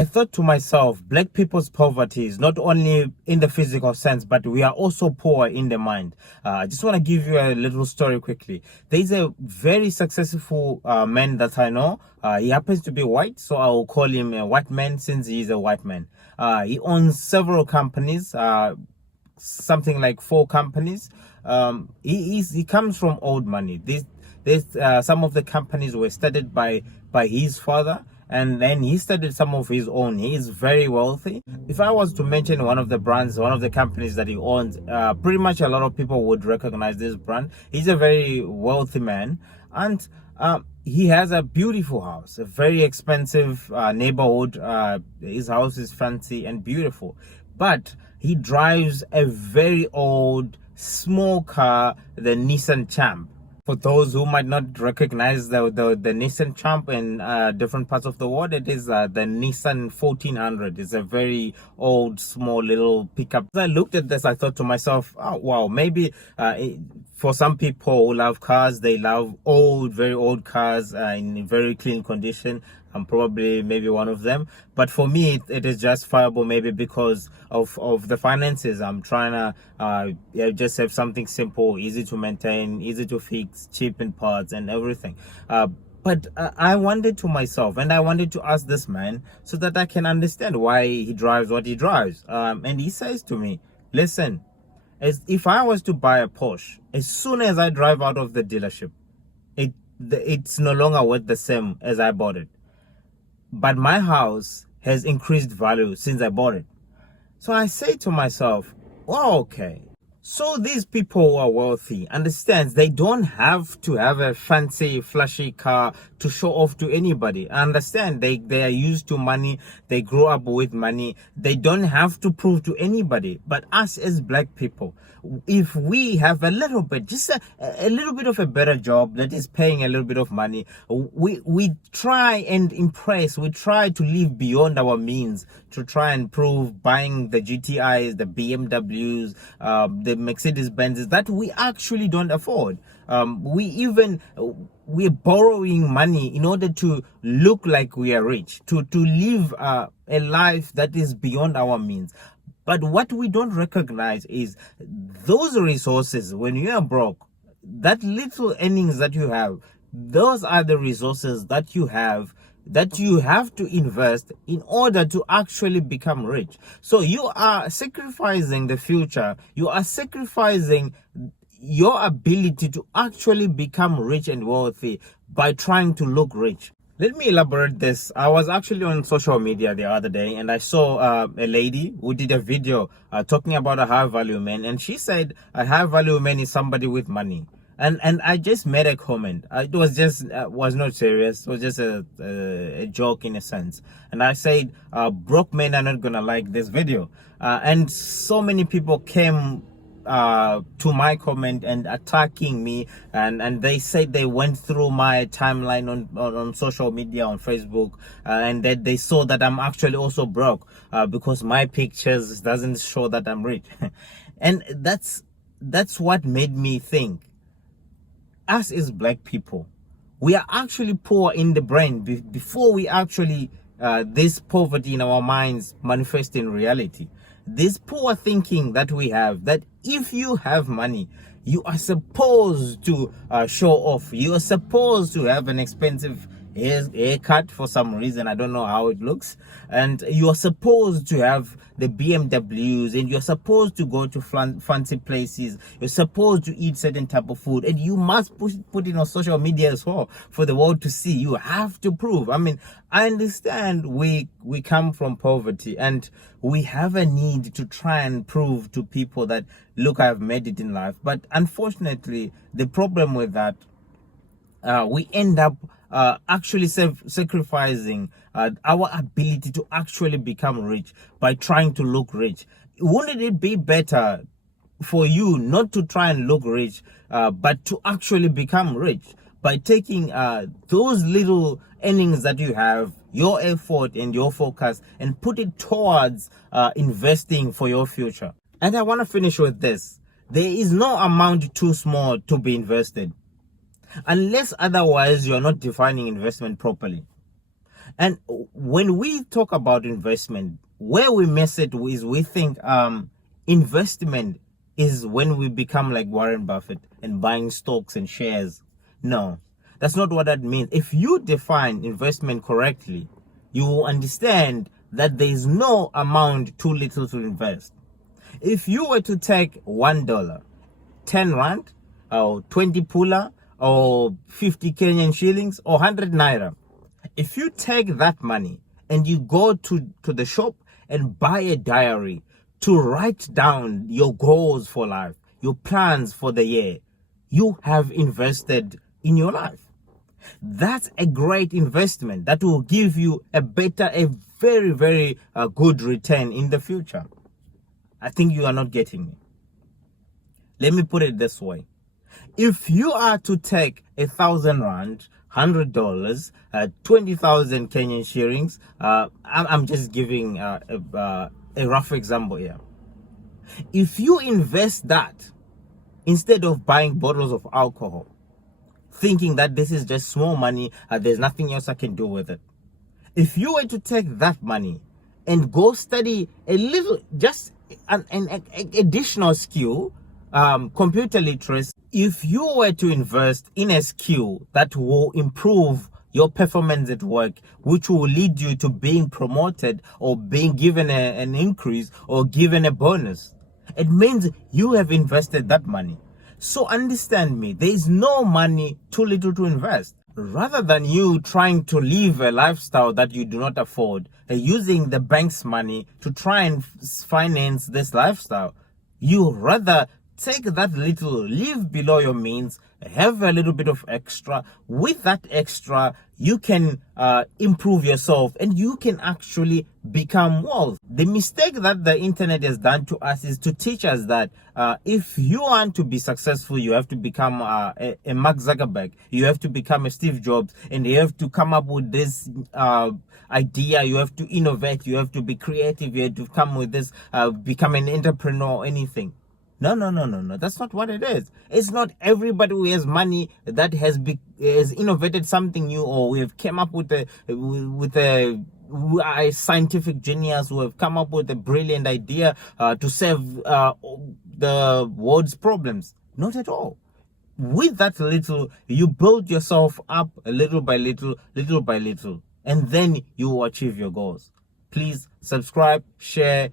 I thought to myself, black people's poverty is not only in the physical sense, but we are also poor in the mind. I just want to give you a little story quickly. There's a very successful man that I know. He happens to be white, so I will call him a white man since he is a white man. He owns several companies, something like 4 companies. He comes from old money. Some of the companies were started by his father, and then he started some of his own. He is very wealthy. If I was to mention one of the brands, one of the companies that he owns, pretty much a lot of people would recognize this brand. He's a very wealthy man, and he has a beautiful house, a very expensive neighborhood. His house is fancy and beautiful, but he drives a very old small car, the Nissan Champ. For those who might not recognize the Nissan Champ in different parts of the world, it is the Nissan 1400. It's a very old, small little pickup. As I looked at this, I thought to myself, oh, wow, maybe for some people who love cars, they love old, very old cars in very clean condition. I'm probably maybe one of them, but for me it is justifiable, maybe because of the finances. I'm trying to just have something simple, easy to maintain, easy to fix, cheap in parts and everything. But I wondered to myself, and I wanted to ask this man so that I can understand why he drives what he drives. And he says to me, listen, as if I was to buy a Porsche, as soon as I drive out of the dealership, it's no longer worth the same as I bought it. But my house has increased value since I bought it. So I say to myself, oh, okay. So these people who are wealthy understands they don't have to have a fancy, flashy car to show off to anybody. I understand they are used to money. They grow up with money. They don't have to prove to anybody. But us as black people, if we have a little bit, just a little bit of a better job that is paying a little bit of money, we try and impress. We try to live beyond our means to try and prove buying the GTIs, the BMWs, the Mercedes-Benzes that we actually don't afford. We're borrowing money in order to look like we are rich, to live a life that is beyond our means. But what we don't recognize is those resources, when you are broke, that little earnings that you have, those are the resources that you have to invest in order to actually become rich. So you are sacrificing the future. You are sacrificing your ability to actually become rich and wealthy by trying to look rich. Let me elaborate this. I was actually on social media the other day, and I saw a lady who did a video talking about a high value man, and she said a high value man is somebody with money. And I just made a comment. It was just was not serious. It was just a joke in a sense. And I said, broke men are not gonna like this video. And so many people came to my comment and attacking me, and they said they went through my timeline on social media, on Facebook, and that they saw that I'm actually also broke because my pictures doesn't show that I'm rich. And that's what made me think, us as black people, we are actually poor in the brain before we actually this poverty in our minds manifest in reality. This poor thinking that we have, that if you have money, you are supposed to show off. You are supposed to have an expensive haircut for some reason. I don't know how it looks. And you are supposed to have the BMWs, and you're supposed to go to fancy places. You're supposed to eat certain type of food, and you must put it on social media as well for the world to see. You have to prove. I mean, I understand we come from poverty, and we have a need to try and prove to people that, look, I've made it in life. But unfortunately, the problem with that, we end up actually sacrificing our ability to actually become rich by trying to look rich. Wouldn't it be better for you not to try and look rich, but to actually become rich by taking those little earnings that you have, your effort and your focus, and put it towards investing for your future? And I want to finish with this. There is no amount too small to be invested, unless otherwise you're not defining investment properly. And when we talk about investment, where we miss it is we think investment is when we become like Warren Buffett and buying stocks and shares. No, that's not what that means. If you define investment correctly, you will understand that there is no amount too little to invest. If you were to take $1, 10 rand, or 20 pula, or 50 Kenyan shillings, or 100 naira, if you take that money and you go to the shop and buy a diary to write down your goals for life, your plans for the year, you have invested in your life. That's a great investment that will give you a very, very good return in the future. I think you are not getting me. Let me put it this way. If you are to take 1,000 rand, $100, 20,000 Kenyan shillings, I'm just giving a rough example here. If you invest that instead of buying bottles of alcohol, thinking that this is just small money, there's nothing else I can do with it. If you were to take that money and go study a little, just an additional skill, computer literacy, if you were to invest in a skill that will improve your performance at work, which will lead you to being promoted or being given an increase or given a bonus, it means you have invested that money. So understand me, there is no money too little to invest. Rather than you trying to live a lifestyle that you do not afford, using the bank's money to try and finance this lifestyle, you rather take that little, live below your means, have a little bit of extra. With that extra, you can improve yourself and you can actually become wealth. The mistake that the internet has done to us is to teach us that if you want to be successful, you have to become a Mark Zuckerberg, you have to become a Steve Jobs, and you have to come up with this idea, you have to innovate, you have to be creative, you have to come with this, become an entrepreneur or anything. No. That's not what it is. It's not everybody who has money that has innovated something new, or we have came up with a scientific genius who have come up with a brilliant idea to solve the world's problems. Not at all. With that little, you build yourself up little by little, and then you will achieve your goals. Please subscribe, share.